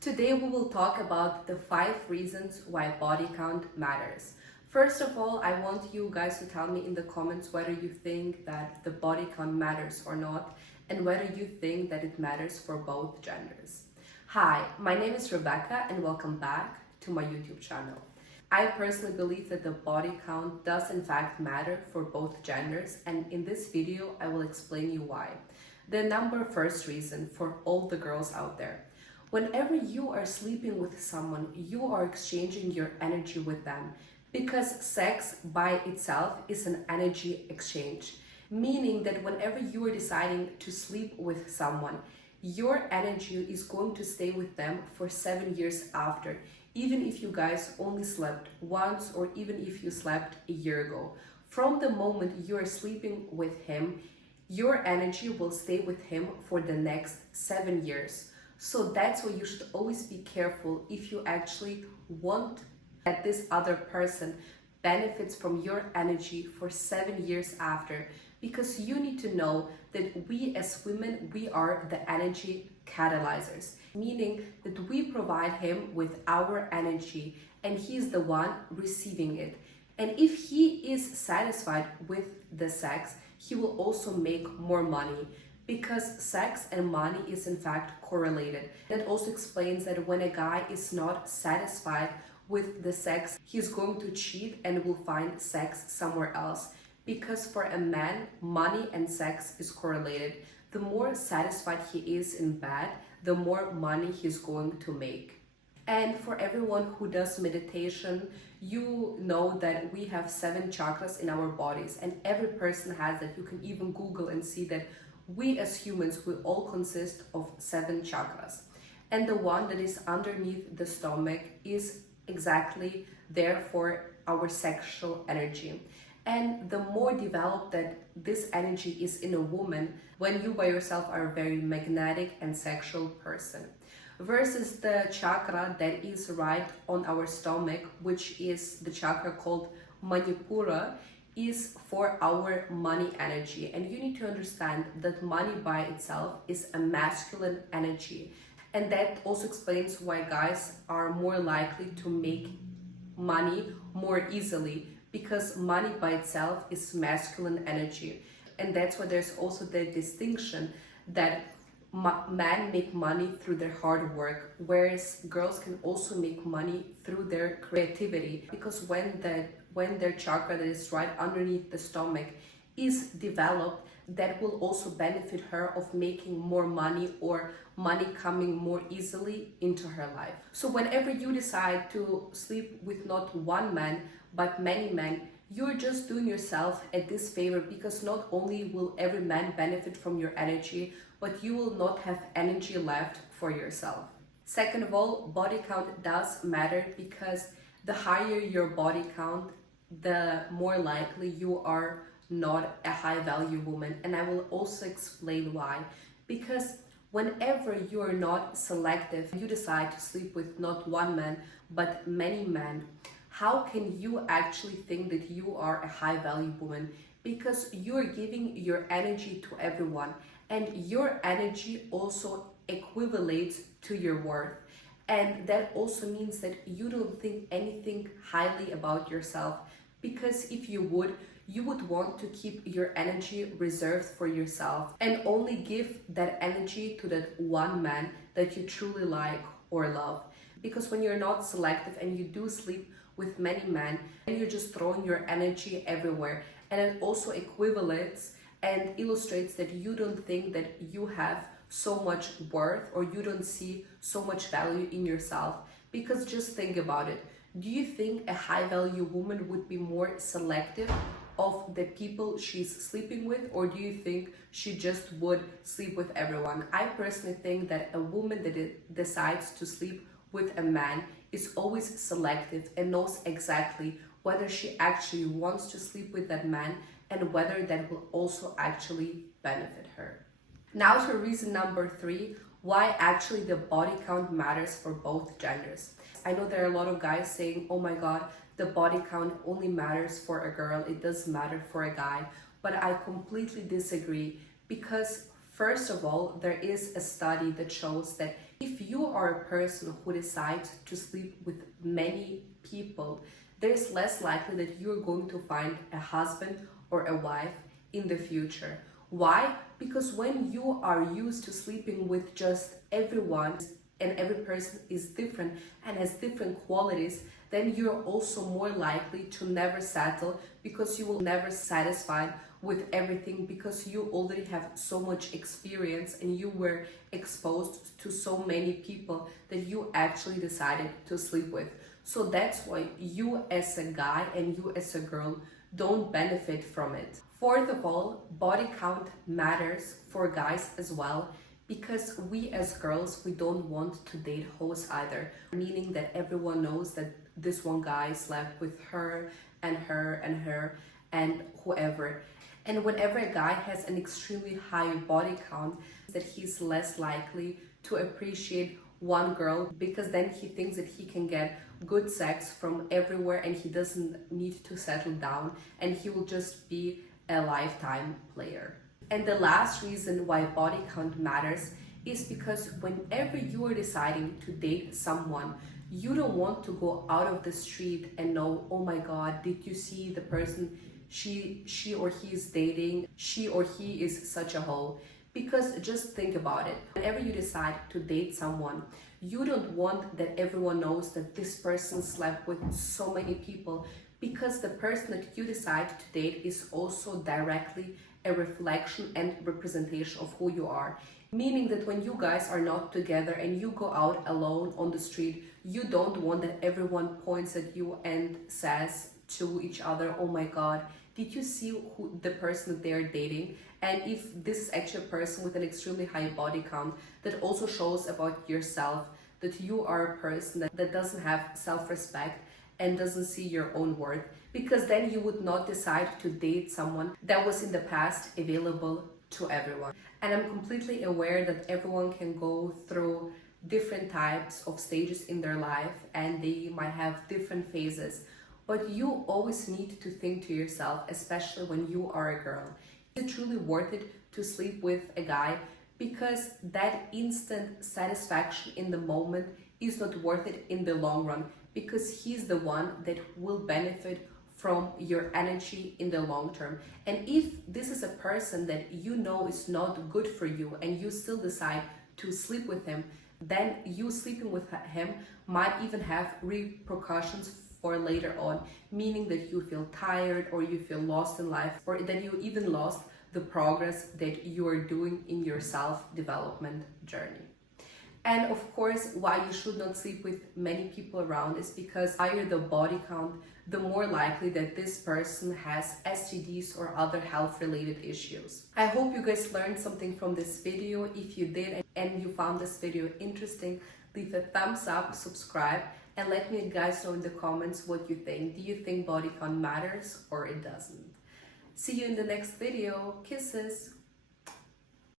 Today we will talk about the 5 reasons why body count matters. First of all, I want you guys to tell me in the comments whether you think that the body count matters or not, and whether you think that it matters for both genders. Hi, my name is Rebecca and welcome back to my YouTube channel. I personally believe that the body count does in fact matter for both genders, and in this video I will explain you why. The first reason for all the girls out there. Whenever you are sleeping with someone, you are exchanging your energy with them, because sex by itself is an energy exchange, meaning that whenever you are deciding to sleep with someone, your energy is going to stay with them for 7 years after, even if you guys only slept once or even if you slept a year ago. From the moment you are sleeping with him, your energy will stay with him for the next 7 years. So that's why you should always be careful if you actually want that this other person benefits from your energy for 7 years after, because you need to know that we as women, we are the energy catalyzers, meaning that we provide him with our energy and he's the one receiving it. And if he is satisfied with the sex, he will also make more money, because sex and money is in fact correlated. That also explains that when a guy is not satisfied with the sex, he's going to cheat and will find sex somewhere else. Because for a man, money and sex is correlated. The more satisfied he is in bed, the more money he's going to make. And for everyone who does meditation, you know that we have 7 chakras in our bodies, and every person has that. You can even Google and see that we as humans, we all consist of 7 chakras. And the one that is underneath the stomach is exactly there for our sexual energy. And the more developed that this energy is in a woman, when you by yourself are a very magnetic and sexual person, versus the chakra that is right on our stomach, which is the chakra called Manipura, is for our money energy. And you need to understand that money by itself is a masculine energy, and that also explains why guys are more likely to make money more easily, because money by itself is masculine energy. And that's why there's also the distinction that men make money through their hard work, whereas girls can also make money through their creativity, because when their chakra that is right underneath the stomach is developed, that will also benefit her of making more money, or money coming more easily into her life. So whenever you decide to sleep with not one man but many men, you're just doing yourself a disfavor, because not only will every man benefit from your energy, but you will not have energy left for yourself. Second of all, body count does matter, because the higher your body count, the more likely you are not a high value woman. And I will also explain why. Because whenever you are not selective, you decide to sleep with not one man but many men, how can you actually think that you are a high value woman? Because you are giving your energy to everyone, and your energy also equivalates to your worth. And that also means that you don't think anything highly about yourself, because if you would want to keep your energy reserved for yourself and only give that energy to that one man that you truly like or love. Because when you're not selective and you do sleep with many men, and you're just throwing your energy everywhere, and it also equivalates and illustrates that you don't think that you have so much worth, or you don't see so much value in yourself. Because just think about it. Do you think a high value woman would be more selective of the people she's sleeping with, or do you think she just would sleep with everyone? I personally think that a woman that decides to sleep with a man is always selective and knows exactly whether she actually wants to sleep with that man and whether that will also actually benefit her. Now to reason number 3, why actually the body count matters for both genders. I know there are a lot of guys saying, oh my god, the body count only matters for a girl, it doesn't matter for a guy. But I completely disagree, because first of all, there is a study that shows that If you are a person who decides to sleep with many people, there's less likely that you're going to find a husband or a wife in the future. Why? Because when you are used to sleeping with just everyone and every person is different and has different qualities, then you're also more likely to never settle, because you will never satisfied with everything, because you already have so much experience and you were exposed to so many people that you actually decided to sleep with. So that's why you as a guy and you as a girl don't benefit from it. Fourth of all, body count matters for guys as well, because we as girls, we don't want to date hoes either, meaning that everyone knows that this one guy slept with her and her and her and whoever. And whenever a guy has an extremely high body count, that he's less likely to appreciate one girl, because then he thinks that he can get good sex from everywhere and he doesn't need to settle down, and he will just be a lifetime player. And the last reason why body count matters is because whenever you are deciding to date someone, you don't want to go out of the street and know, oh my god, did you see the person she or he is dating? She or he is such a hoe. Because just think about it. Whenever you decide to date someone, you don't want that everyone knows that this person slept with so many people, because the person that you decide to date is also directly a reflection and representation of who you are. Meaning that when you guys are not together and you go out alone on the street, you don't want that everyone points at you and says to each other, oh my god, did you see who the person that they're dating? And if this is actually a person with an extremely high body count, that also shows about yourself, that you are a person that doesn't have self-respect and doesn't see your own worth, because then you would not decide to date someone that was in the past available to everyone. And I'm completely aware that everyone can go through different types of stages in their life and they might have different phases, but you always need to think to yourself, especially when you are a girl, is it truly worth it to sleep with a guy? Because that instant satisfaction in the moment is not worth it in the long run, because he's the one that will benefit from your energy in the long term. And if this is a person that you know is not good for you and you still decide to sleep with him, then you sleeping with him might even have repercussions for later on, meaning that you feel tired or you feel lost in life, or that you even lost the progress that you are doing in your self-development journey. And of course, why you should not sleep with many people around is because higher the body count, the more likely that this person has STDs or other health-related issues. I hope you guys learned something from this video. If you did and you found this video interesting, leave a thumbs up, subscribe, and let me guys know in the comments what you think. Do you think body count matters or it doesn't? See you in the next video. Kisses!